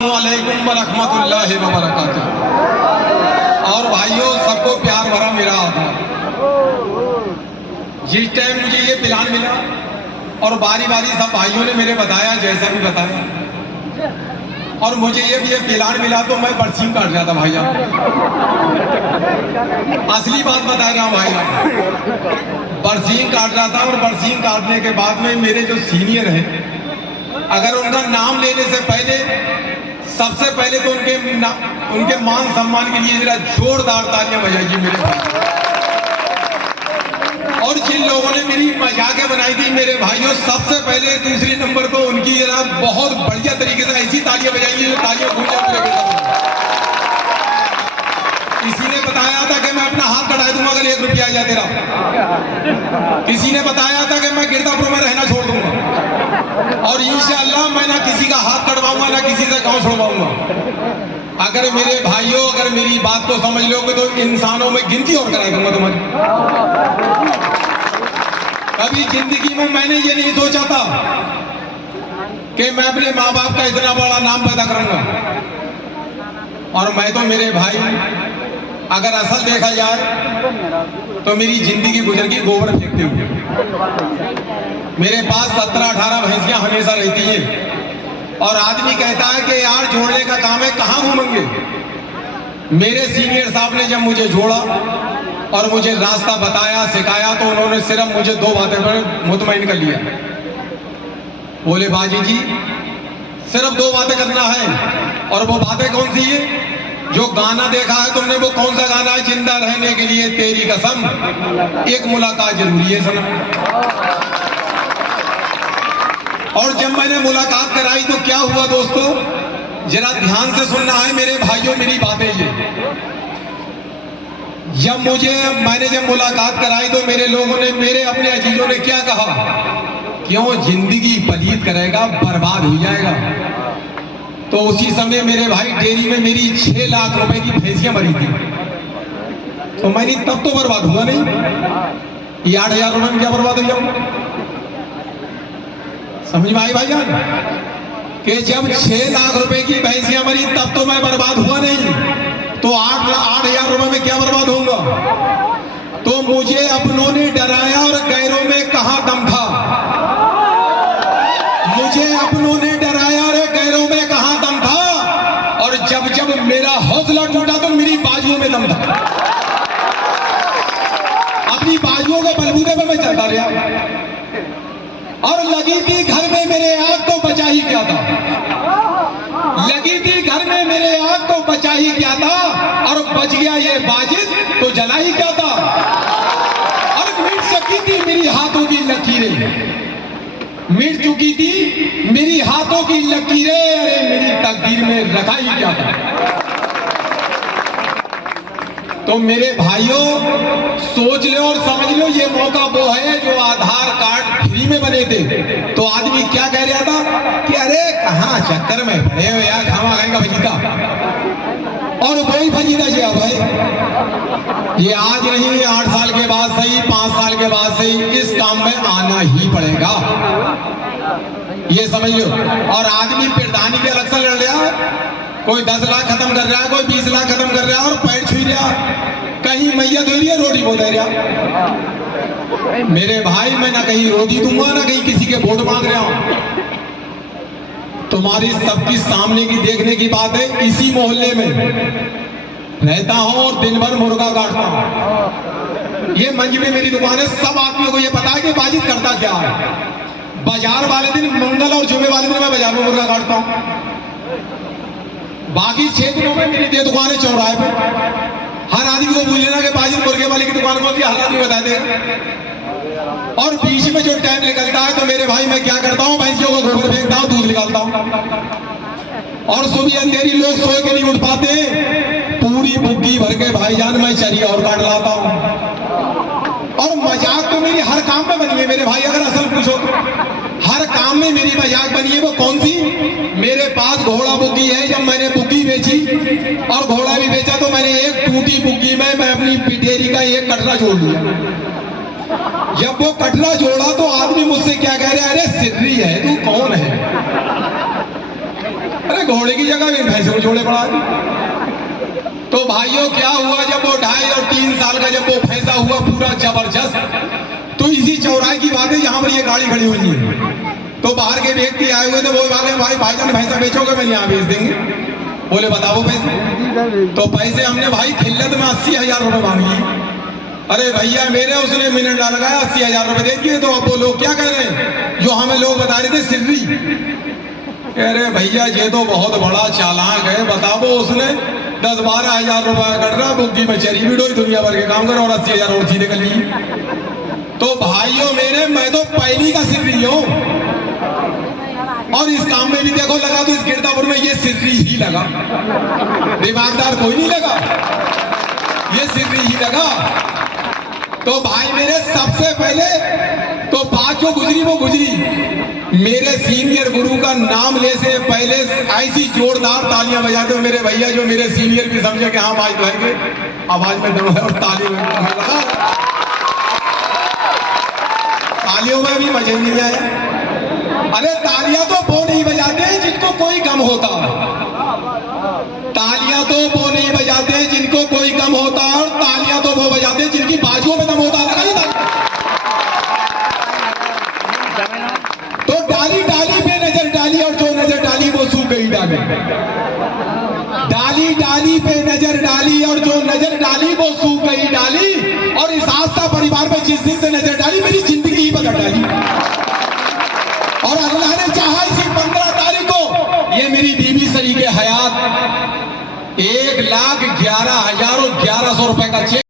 वालेकुम वरहमतुल्लाहि वबरकातुहू। और भाइयों, सबको प्यार भरा मेरा आभार। जिस टाइम मुझे ये प्लान मिला और बारी बारी सब भाइयों ने मेरे बताया, जैसा भी बताया, और मुझे ये भी प्लान मिला तो मैं बरसीन काट रहा था भाईजान। असली बात बता रहा हूँ भाईजान, बरसीन काट रहा था। और बरसीन काटने के बाद में मेरे जो सीनियर हैं, अगर उनका नाम लेने से पहले सबसे पहले तो उनके मान सम्मान के लिए जरा जोरदार तालियां बजाइए मेरे भाई। और जिन लोगों ने मेरी मजाकें बनाई थी मेरे भाइयों, सबसे पहले दूसरी नंबर तो उनकी जरा बहुत बढ़िया तरीके से ऐसी तालियां बजाइए जो तालियां गूंजे पूरे के सब। किसी ने बताया था कि मैं अपना हाथ कटा दूंगा अगर 1 रुपया आ जाए तेरा। किसी ने बताया था कि मैं गिरदापुर में रहना छोड़ दूंगा, और इंशाअल्लाह मैं ना किसी का हाथ कटवाऊंगा ना किसी से गांव छोड़वाऊंगा। अगर मेरे भाइयों, अगर मेरी बात को समझ लोगे तो इंसानों में गिनती और करा दूंगा तुम्हारी। कभी जिंदगी में मैंने ये नहीं सोचा था कि मैं अपने माँ बाप का इतना बड़ा नाम पैदा करूंगा। और मैं तो मेरे भाई, अगर असल देखा जाए तो मेरी जिंदगी गुजर गई गोबर फेंकते हुए। मेरे पास 17-18 भैंसियां हमेशा रहती हैं, और आदमी कहता है कि यार जोड़ने का काम है, कहाँ घूमेंगे। मेरे सीनियर साहब ने जब मुझे जोड़ा और मुझे रास्ता बताया, सिखाया, तो उन्होंने सिर्फ मुझे 2 बातें पर मुतमईन कर लिया। बोले बाजी जी सिर्फ 2 बातें करना है, और वो बातें कौन सी है? जो गाना देखा है तुमने, वो कौन सा गाना है? जिंदा रहने के लिए तेरी कसम, एक मुलाकात जरूरी है सनम। और जब मैंने मुलाकात कराई तो क्या हुआ दोस्तों, जरा ध्यान से सुनना है मेरे भाइयों मेरी बातें। ये मैंने जब मुलाकात कराई तो मेरे लोगों ने, मेरे अपने अजीजों ने क्या कहा, क्यों जिंदगी पलीत करेगा, बर्बाद हो जाएगा। तो उसी समय मेरे भाई डेयरी में मेरी 6 लाख रुपए की भैंसियां मरी थी। तो मैंने तब तो बर्बाद हुआ नहीं, ये 8,000 रुपए में क्या बर्बाद हो जाऊंगा? समझ में आई भाईजान कि जब 6 लाख रुपए की भैंसियां मरी तब तो मैं बर्बाद हुआ नहीं, तो 8,000 रुपए में क्या बर्बाद होऊंगा? तो मुझे अपनों ने डराया और गैरों में कहां दम था। मुझे अपनों ने डराया और गैरों में कहां दम था, और जब जब मेरा हौसला टूटा तो मेरी बाजुओं में दम था। अपनी बाजुओं के बलबूते पर मैं चलता रहा, और लगी थी घर में मेरे आग तो बचा ही क्या था। लगी थी घर में मेरे आग तो बचा ही क्या था, और बच गया ये बाजिद तो जला ही क्या था। और मिट सकी थी मेरी हाथों की लकीरें, मिट चुकी थी मेरी हाथों की लकीरें, अरे मेरी तकदीर में रखा ही क्या था। तो मेरे भाइयों सोच लो और समझ लो, ये मौका वो है जो आधार कार्ड फ्री में बने थे। तो आदमी क्या कह रहा था कि अरे कहाँ चक्कर में पड़े हो यार, खामा खाएगा फजीता। और वही फजीता जी भाई, ये आज नहीं 8 साल के बाद सही, 5 साल के बाद सही, इस काम में आना ही पड़ेगा, ये समझ लो। और आदमी प्रधानी के इलेक्शन लड़ रहा है, कोई 10 लाख खत्म कर रहा है, कोई 20 लाख खत्म कर रहा है, और पैर छू रहा, कहीं मैया धो रही है, रोटी बोल रहा। मेरे भाई मैं ना कहीं रोटी दूंगा ना कहीं किसी के वोट मांग रहा हूं। तुम्हारी सबकी सामने की देखने की बात है, इसी मोहल्ले में रहता हूं और दिन भर मुर्गा काटता हूं। ये मंच में मेरी दुकान है, सब आदमियों को ये पता है कि बाजिद करता क्या है। बाजार वाले दिन, मंगल और जुमे वाले दिन मैं बाजार में मुर्गा काटता हूं, बाकी 6 दिनों में मेरी 2 दुकानें चौराहे पे। हर आदमी को पूछ लेना कि बाजिद मुर्गे वाले की दुकान कौन सी, हर आदमी बता देगा। और बीच में जो टाइम निकलता है तो मेरे भाई मैं क्या करता हूँ, भैंसियों को गोबर फेंकता हूँ, दूध निकालता हूँ। और सुबह अंधेरी लोग सोए के नहीं उठ पाते, पूरी बुग्गी भर के भाईजान मैं चरी और काट लाता हूँ। और मजाक तो मेरी हर काम में बनी है मेरे भाई, अगर असल पूछो हर काम में मेरी मजाक बनी है। वो कौन सी? मेरे पास घोड़ा बुग्गी है, जब मैंने बुग्गी बेची और घोड़ा भी बेचा तो मैंने एक टूटी बुग्गी में मैं अपनी डेयरी का एक कटरा जोड़ लिया। जब वो कटरा जोड़ा तो आदमी मुझसे क्या कह रहा है, अरे सिर्री है तू, कौन है? अरे घोड़े की जगह भी भैंसे को जोड़े पड़ा दी। तो भाइयों क्या हुआ, जब वो 2.5 और 3 साल का जब वो फैसला हुआ पूरा जबरदस्त, तो इसी चौराहे की बात है जहां पर ये गाड़ी खड़ी हुई है। तो बाहर के व्यक्ति आए हुए थे, वो वाले भाईजान भैंसा बेचोगे, मैंने यहाँ बेच देंगे। बोले बताओ पैसे। तो पैसे हमने भाई खिल्लत में 80,000 रुपए मांगी। अरे भैया मेरे उसने मिनट लगाया, 80,000 रुपए दे दिए। तो अब वो लोग क्या कह रहे हैं, जो हमें लोग बता रहे थे सिर्री, कह रहे भैया ये तो बहुत बड़ा चालाक है, बताओ उसने 10-12 हजार रुपया कट रहा, बुद्धि में चरी बिडोई दुनिया भर के काम कर और 80,000 और सीधे कर लिए। तो भाइयों मेरे, मैं तो पहली का सिर्री हूं, और इस काम में भी देखो लगा तो इस गिरदापुर में ये सिर्री ही लगा, दिमागदार कोई नहीं लगा, ये सिर्री ही लगा। तो भाई मेरे सबसे पहले तो बात जो गुजरी वो गुजरी, मेरे सीनियर गुरु का नाम ले से पहले ऐसी जोरदार तालियां बजाते हो मेरे भैया, जो मेरे सीनियर भी समझे कि हाँ भाई भाई आवाज में दम है और तालियों में लगा, तालियों में भी मजे नहीं आया। अरे तालियां तो वो नहीं बजाते हैं जिनको कोई गम होता, तालियां तो वो नहीं बजाते हैं जिनको कोई गम होता, और तालियां तो वो बजाते हैं जिनकी बाजुओं में दम होता है। तो डाली डाली पे नजर डाली, और जो नजर डाली वो सूख गई डाली। डाली डाली पे नजर डाली, और जो नजर डाली वो सूख गई डाली। और इस आस्था परिवार में जिस दिन से नजर डाली, मेरी जिंदगी ही बदल डाली। और अल्लाह ने चाहा इसी 15 तारीख को ये मेरी बीबी सरीके हयात 1,11,1100 रुपए का चेक